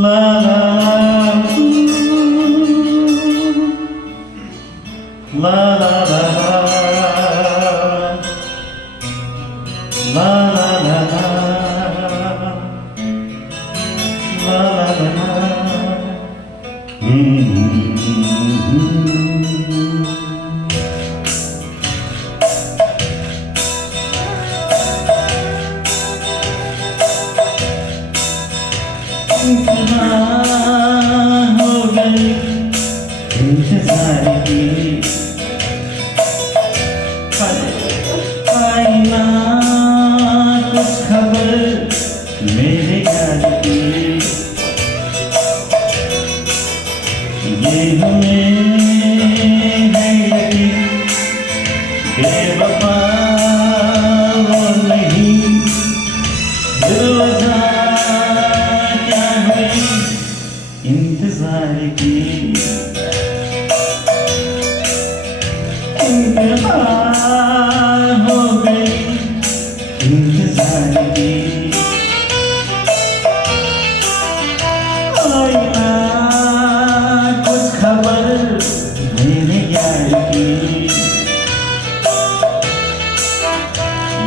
La la la la la la la la la la la. हो गई इंतजार की आई ना कुछ खबर मेरे यार की ये हमें है यकीन बेवफा वो नहीं बेवजह क्या हुई इंतजार की इंतजार हो गई इंतजार की आई ना कुछ खबर मेरे यार की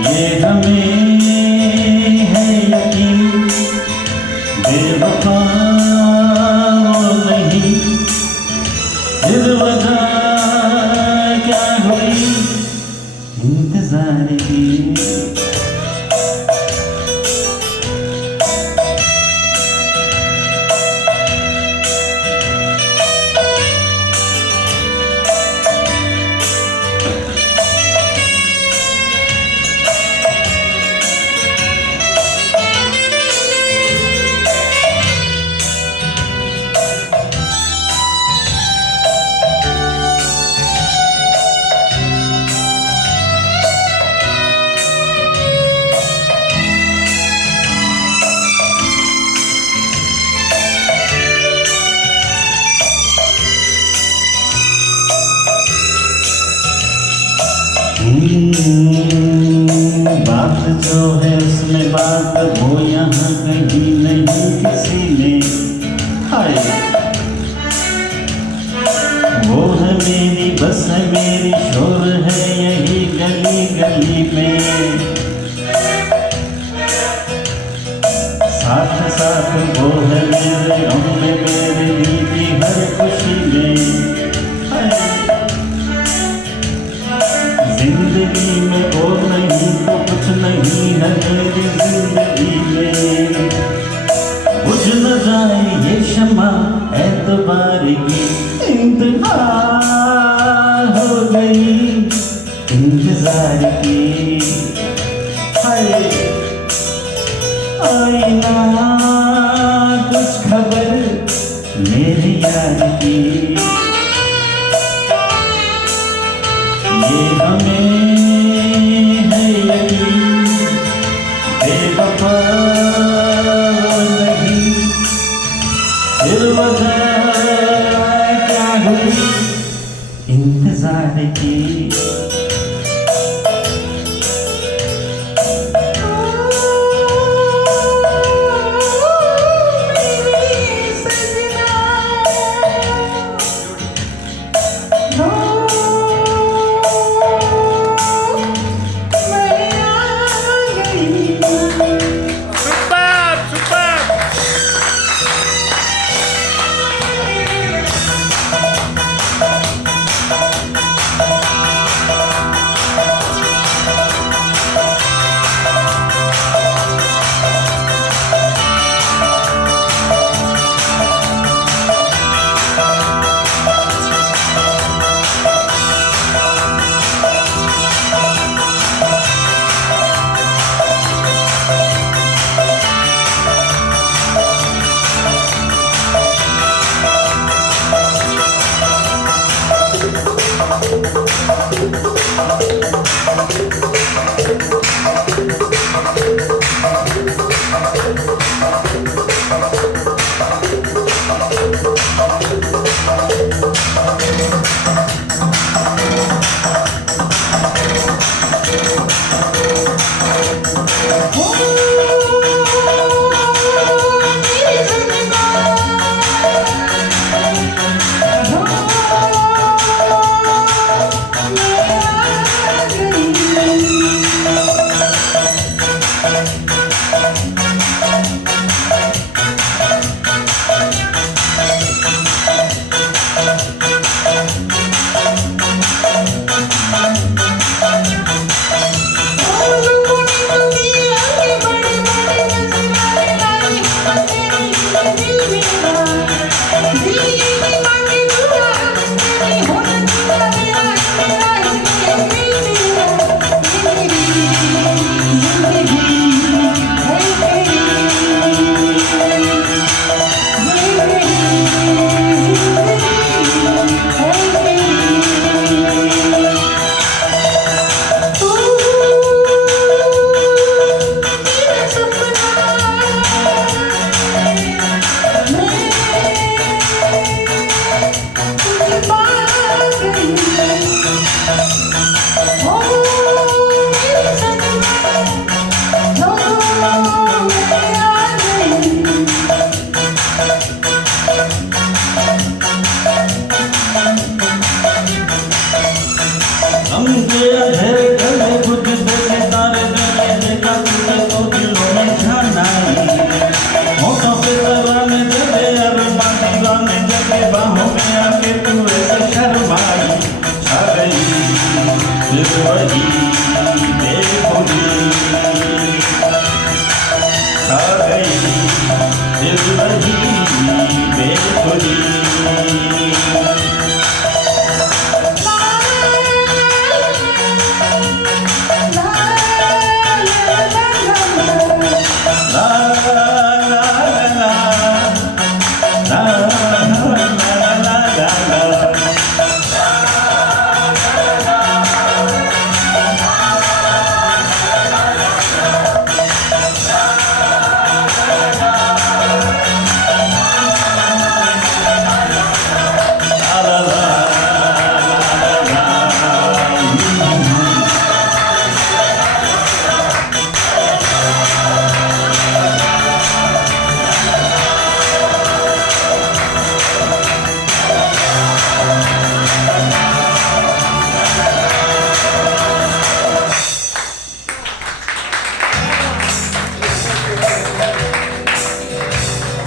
ये हमें है यकीन बेवफा वो नहीं फिर वजह क्या हुई इंतजार की बात जो है उसमें बात वो यहाँ कहीं नहीं किसी ने हाय वो है मेरी बस है मेरी शोर है यही गली गली में साथ साथ वो है मेरे गम में मेरे दिल की हर खुशी में हाय जिंदगी में और नहीं तो कुछ नहीं है मेरी जिंदगी में बुझ न जाए ये शम्मा एतबार की इंतजार हो गई इंतजार की हाय आई ना कुछ खबर मेरी यार की ये हमें है यकीन बेवफा नहीं फिर वजह क्या हुई इंतजार की दिल वही बेखुदी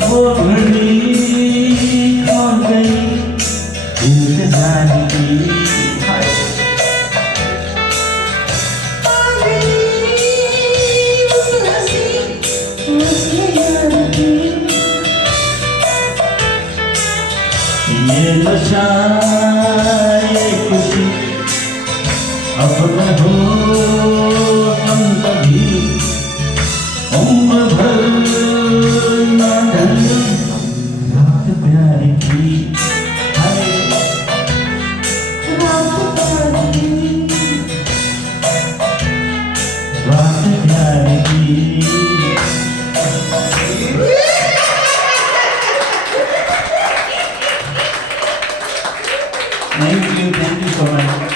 वो घड़ी कौन गई इंतजार की ये नशा ये खुशी अब न हो हम कभी उम्र भर ना ढले रात प्यार की हाय रात प्यार की Thank you so much.